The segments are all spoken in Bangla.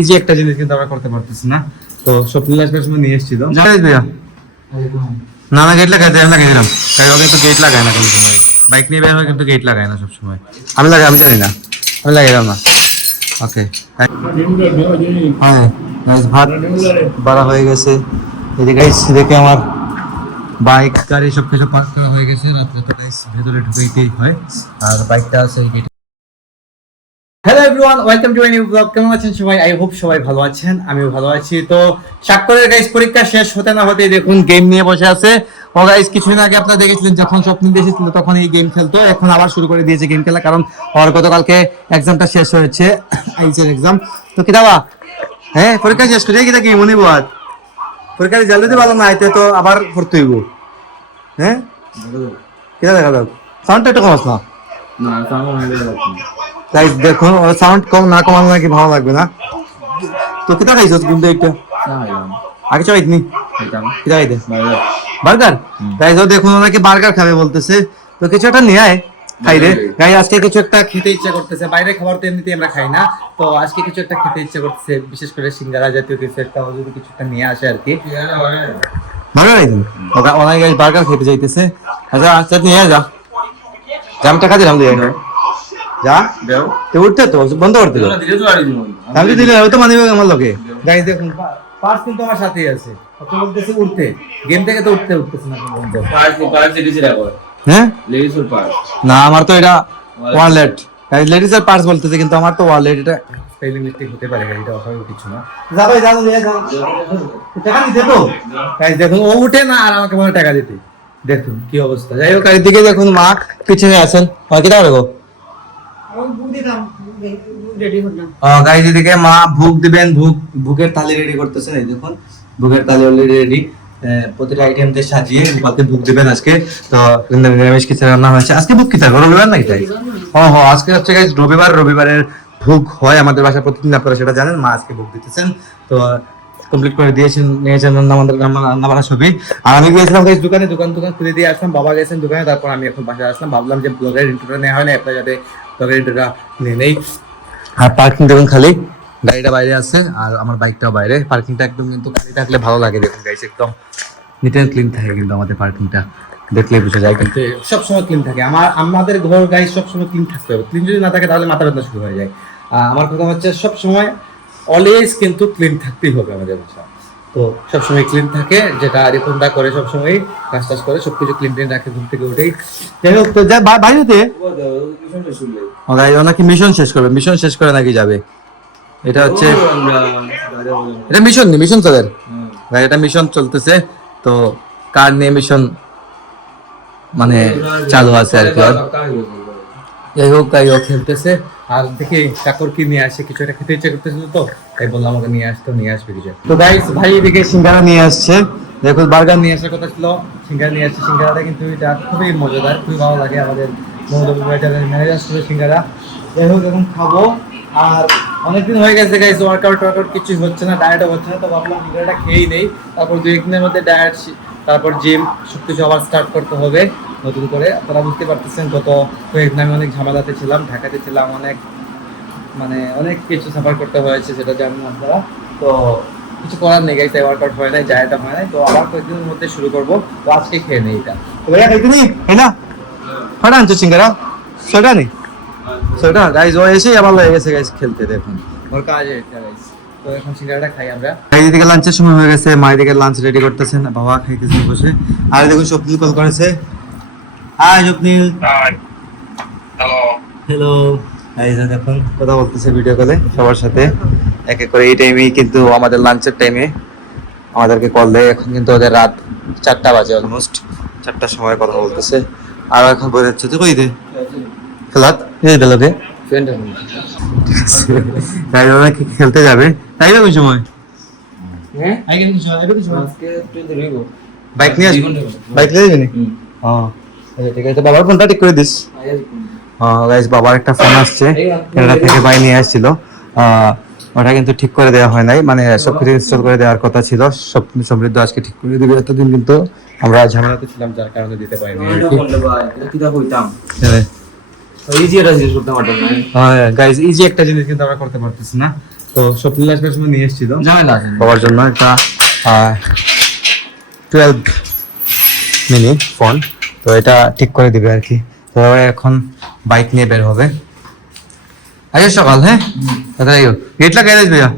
ইজি একটা জিনিস কিন্তু আমরা করতে পারতেছি না। তো স্বপ্নিল আসবার সময় নিয়ে এসেছিল ভাইয়া না গেট লাগাইতে আমি লাগাই দিলাম। কিন্তু গেট লাগায় না কোনো সময়, বাইক নিয়ে বের হয় কিন্তু গেট লাগায় না সবসময়। আমি জানি না, আমি লাগাইলাম না। ওকে হ্যাঁ ভাত বাড়া হয়ে গেছে এদিকে দেখে আমার বাইক গাড়ি সব কিছু পার্ক করা হয়ে গেছে। রাত্রে তো ভেতরে ঢুকেইতেই হয়, আর বাইকটা আছে এই গেটে। Hello everyone, welcome to my new blog. কেমন আছেন সবাই? আই হোপ সবাই ভালো আছেন, আমিও ভালো আছি। তো স্বাক্ষরের গাইস পরীক্ষা শেষ হতে না হতেই দেখুন গেম নিয়ে বসে আছে। ও গাইস কিছুদিন আগে আপনারা দেখেছিলেন যখন স্বপ্নিল এসেছিল তখন এই গেম খেলতো, এখন আবার শুরু করে দিয়েছে গেম খেলা, কারণ ওর গতকালকে এক্সামটা শেষ হয়েছে, আইসের এক্সাম। তো কি দাবা হ্যাঁ পরীক্ষা শেষ করে কি মনে বাদ পরীক্ষা রেজাল্ট যদি ভালো না আইতে তো আবার পড়তে হইব। হ্যাঁ কিনা দেখা যাক, সাউন্ডটা একটু কমাস না। গাইস দেখুন সাউন্ড কম না কমানো নাকি ভালো লাগবে না। তো কিটা খাইছো কিন্তু একটা আগে চাইতনি কিটা খাইতে বার্গার। গাইস দেখুন ওনাকে বার্গার খাবে বলতেছে, তো কিছু একটা নিয়ে আয় খাই রে। গাইস আজকে কিছু একটা খেতে ইচ্ছা করতেছে, বাইরে খাবার তো এমনিতে আমরা খাই না, তো আজকে কিছু একটা খেতে ইচ্ছা করতেছে, বিশেষ করে সিঙ্গারা জাতীয় কিছু একটা যদি কিছু একটা নিয়ে আসে আর কি। বার্গার আইতেন ওনাকে গাইস বার্গার খেতে চাইতেছে। আচ্ছা আচ্ছা নিয়ে যা, জাম টাকা দিলাম দিয়ে যা তো উঠতে তো বন্ধ করতে আমি দিলে হয়তো মানি আমার লোকে। গাইস দেখুন পার্স কিন্তু আমার সাথেই আছে, কত বলতেছে উঠতে, গেম থেকে তো উঠতেছে না বন্ধ। হ্যাঁ লেডিসের পার্স না, আমার তো এটা ওয়ালেট। গাইস লেডিসের পার্স বলতেছে কিন্তু আমার তো ওয়ালেট। এটা স্পেলিং মিস্টেক হতে পারে, এটা অস্বাভাবিক কিছু না। যা ভাই যা নিয়ে যাও, টাকা দিতে তো। গাইস দেখুন ও উঠে না আর আমাকে বলে টাকা দিতে, দেখুন কি অবস্থা। যাই হোক দিকে দেখুন মা পিছনে আছেন, কি টাকা দেবো গাইস এদিকে মা ভোগ দিবেন, ভোগের থালি রেডি করতেছেন। এই দেখুন ভোগের থালি অলরেডি রেডি, প্রতিটা আইটেম দিয়ে সাজিয়ে বাতে ভোগ দিবেন আজকে। তো নিরামিষ কিছু রান্না হয়েছে আজকে। ভোগ কি থাকবে রবিবার নাকি তাই? আজকে হচ্ছে গাইস রবিবার, রবিবারের ভোগ হয় আমাদের বাসায় প্রতিদিন, আপনারা সেটা জানেন। মা আজকে ভোগ দিতেছেন, তো কমপ্লিট করে দিয়েছেন, নিয়েছেন আমাদের রান্না বান্না সবই। আর আমি গিয়েছিলাম গাইস দোকান খুলে দিয়ে আসলাম, বাবা গেছেন দোকানে, তারপর আমি এখন বাসায় আসলাম। ভাবলাম যে ব্লগের ইন্ট্রোটা নেওয়া হয় না, একটা যাতে ব্লগের ইন্ট্রোটা নিয়ে নেই। আর পার্কিং দেখুন খালি, গাড়িটা বাইরে আছে আর আমার বাইকটাও বাইরে। পার্কিংটা একদম কিন্তু খালি থাকলে ভালো লাগে। দেখুন গাইস একদম নিট এন্ড ক্লিন থাকে কিন্তু আমাদের পার্কিংটা, দেখলে বুঝা যায় কিন্তু সবসময় ক্লিন থাকে। আমাদের ঘর গাইস সবসময় ক্লিন থাকতে হবে, ক্লিন যদি না থাকে তাহলে মাথা ব্যথা শুরু হয়ে যায়। আমার কথা হচ্ছে সবসময় অলওয়েজ কিন্তু ক্লিন থাকতেই হবে আমাদের বাসা। তো সবসময় ক্লিন থাকে, যেটা রিপনটা করে সবসময় কাজ টাজ করে সবকিছু ক্লিন রাখে ঘুম থেকে উঠেই। যাই হোক তো বাইরেতে নাকি মিশন শেষ করবে, মিশন শেষ করে নাকি যাবে। এটা হচ্ছে এটা মিশন তাদের এটা মিশন চলতেছে। তো কার নিয়ে মিশন মানে চালু আছে আর কি। যাই হোক খেলতেছে আর দেখি কাকর কি নিয়ে আসে, কিছু একটা খেতে ইচ্ছে করতেছিল তো তাই বললাম আমাকে নিয়ে আসবে কিছু। তো গাইস ভাই এদিকে সিঙ্গারা নিয়ে আসছে, দেখুন বার্গার নিয়ে আসার কথা ছিল, সিঙ্গারা নিয়ে আসছে। সিঙ্গারাটা কিন্তু এটা খুবই মজাদার, খুবই ভালো লাগে আমাদের ম্যানেজার ছিল সিঙ্গারা। যাই হোক এখন খাবো। আর অনেকদিন হয়ে গেছে গাইস ওয়ার্কআউট কিছু হচ্ছে না, ডায়েটও হচ্ছে না, তো ভাবলাম সিঙ্গারাটা খেয়েই নেই, তারপর 2-1 দিনের মধ্যে ডায়েট, তারপর জিম সবকিছু আবার স্টার্ট করতে হবে নতুন করে। আপনারা বুঝতে পারতেছেন গত কয়েকদিন আমি অনেক ঝামেলাতে ছিলাম, ঢাকাতে ছিলাম, অনেক কিছু সাফার করতে হয়েছে, সেটা জানেন আপনারা। তো কিছু করার নেই গাইস, ওয়ার্কআউট হয় নাই, ডায়েটও হয় নাই, তো আবার কয়েকদিনের মধ্যে শুরু করবো। তো আজকে খেয়ে নেই এটা। তো ভাইয়া খাইতে নেই না ফাটা আনছো সিঙ্গারা সেটা নেই সেটা গাইস ও এসেই আবার লেগে গেছে গাইস খেলতে। দেখুন ওর কাজ এটা গাইস। তো এখন সিঙ্গারাটা খাই আমরা। এদিকে লাঞ্চের সময় হয়ে গেছে, মা এদিকে লাঞ্চ রেডি করতেছেন, বাবা খাইতেছে বসে। আর দেখুন স্বপ্নিল কল করেছে। হাই স্বপ্নিল। হ্যালো। এই যে দেখুন কথা বলতেছে ভিডিও কলে সবার সাথে এক এক করে। এই টাইমেই কিন্তু আমাদের লাঞ্চের টাইমে আমাদেরকে কল দেয়। এখন কিন্তু ওদের রাত 4টা বাজে, অলমোস্ট 4টার সময় কথা বলতেছে। আর এখন বলে যাচ্ছে তুই কই দে খেলাত এই বেলাতে খেলতে যাবে তাই না? ওই সময় বাইক নিয়ে আসবি, বাইক নিয়ে যাবি? হ্যাঁ ঠিক আছে, বাবার ফোনটা ঠিক করে দিস। গাইস বাবার একটা ফোন আসছে, কেনাডা থেকে ভাই নিয়ে আসছিল, ওটা কিন্তু ঠিক করে দেওয়া হয় নাই, মানে সবকিছু ইনস্টল করে দেওয়ার কথা ছিল। সমৃদ্ধ আজকে ঠিক করে দিবে, এতদিন কিন্তু আমরা ঝামেলাতে ছিলাম যার কারণে দিতে পারিনি। ইজি এটা জিনিস করতে পারতাম না। হ্যাঁ গাইস, ইজি একটা জিনিস কিন্তু আমরা করতে পারতেছি না। তো স্বপ্নিল আজকের সময় নিয়ে এসেছিল ঝামেলা আছে। বাবার জন্য একটা 12 মিনি ফোন। তো এটা ঠিক করে দিবে আর কি। তো এখন বাইক নিয়ে বের হবে। আজকে সকাল, হ্যাঁ তাড়াতাড়ি গেট লাগাই দিস ভাইয়া।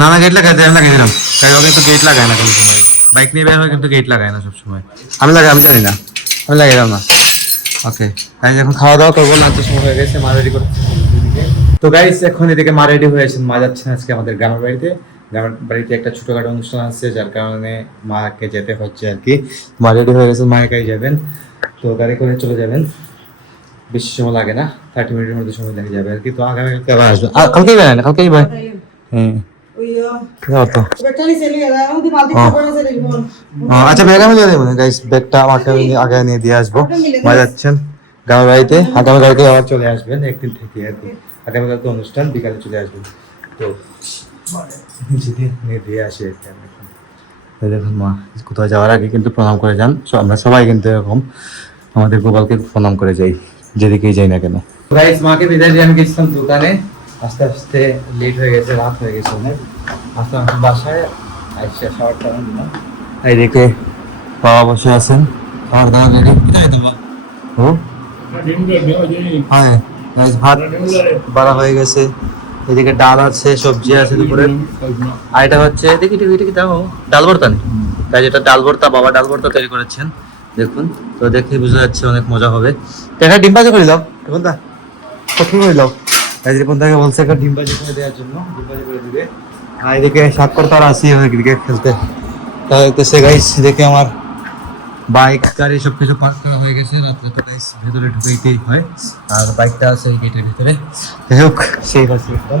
না না, গেট লাগাই আমি লাগাই দিলাম। তাই ওকে তো গেট লাগায় না কোনো সময়, বাইক নিয়ে বের হয় কিন্তু গেট লাগায় না সবসময়। আমি লাগাই, আমি জানি না, আমি লাগাইলাম না। ওকে গাইস, এখন খাওয়া দাওয়া করবো, লাঞ্চের সময় হয়ে গেছে, মা রেডি করতে। তো গাইস এখন এদিকে মা রেডি হয়েছেন, মা যাচ্ছেন আজকে আমাদের গ্রামের বাড়িতে। গ্রামের বাড়িতে একটা ছোটখাটো অনুষ্ঠান আছে, যার কারণে মাকে যেতে হচ্ছে আর কি। মা রেডি হয়ে গেছেন, মা একাই যাবেন। তো গাড়ি করে চলে যাবেন, বেশি সময় লাগে না, 30 মিনিটের মধ্যে সময় লেগে যাবে আর কি। তো আগামীকালকে আবার আসবে, কালকেই বেড়ায় না, কালকেই ভাই। হ্যাঁ তো আচ্ছা, ব্যাগ আমি দিয়ে দেবো গাইস, ব্যাগটা আমাকে আগে নিয়ে দিয়ে আসবো। মা যাচ্ছেন গ্রামের বাড়িতে, আগামীকালকে আবার চলে আসবেন একদিন থেকে আর কি। আগামীকালকে অনুষ্ঠান, বিকালে চলে আসবেন। তো যদি নিয়ে দিয়ে আসি আর কি। এই দেখুন মা কোথাও যাওয়ার আগে কিন্তু প্রণাম করে যান। আমরা সবাই কিন্তু এরকম আমাদের গোপালকে প্রণাম করে যাই, যেদিকেই যাই না কেন। গাইস মাকে বিদায় দিয়ে আমি গেছিলাম দোকানে, আস্তে আস্তে লেট হয়ে গেছে, রাত হয়ে গেছে অনেক। আস্তে আস্তে বাসায় আইসা খাবার টাবার দিলাম। এইদিকে বাবা বসে আছেন, খাবার দাবার রেডি। কোথায় তোমার ও? হ্যাঁ গাইস, ভাত বাড়া হয়ে গেছে। এদিকে ডাল আছে, সবজি আছে দুপুরে। আর এটা হচ্ছে দেখি কি দাও, ডাল ভর্তা নেই গাইস, এটা ডাল ভর্তা, বাবা ডাল ভর্তা তৈরি করেছেন দেখুন। তো দেখে বোঝা যাচ্ছে অনেক মজা হবে। দেখা ডিম ভাজি করে দাও এখন, দা কত করে দাও গাইস। রিপন দাকে বলছে একটা ডিম ভাজি করে দেওয়ার জন্য, ডিম ভাজি করে দিবে। আর এদিকে সাক্ষরতার আসি ক্রিকেট খেলতে। তাহলে গাইস দেখে আমার বাইক গাড়ি সবকিছু পার্ক করা হয়ে গেছে। রাত্রে তো গাইস ভেতরে ঢুকেইতেই হয়, আর বাইকটা আছে এই গেটের ভিতরে। যাই হোক, সেই বাসে একদম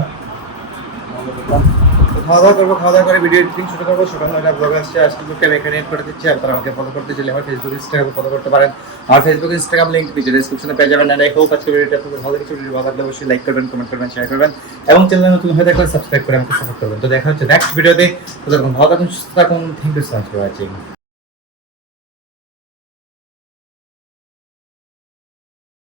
খাওয়া দাওয়া করবো, খাওয়া দাওয়া করে ভিডিও এডিটিং শুরু করবো। সকাল 9টা ব্লগ আসছে, আজকে আমি এখানে এড করে দিচ্ছি। আপনারা আমাকে ফলো করতে চাইলে আমার ফেসবুক ইনস্টাগ্রামে ফলো করতে পারেন। আর ফেসবুক ইনস্টাগ্রাম লিঙ্ক নিচে ডেসক্রিপশনে পেয়ে যাবেন। আর আই হোপ আজকের ভিডিওটা আপনাদের ভালো কিছু, ভিডিও ভালো লাগলে অবশ্যই লাইক করবেন, কমেন্ট করবেন, শেয়ার করবেন এবং চ্যানেলে নতুন হয়ে থাকলে সাবস্ক্রাইব করে আমাকে সাপোর্ট করবেন। তো দেখা হচ্ছে নেক্সট ভিডিওতে। ততক্ষণ ভালো থাকুন, সুস্থ থাকুন। Thank you so much for watching.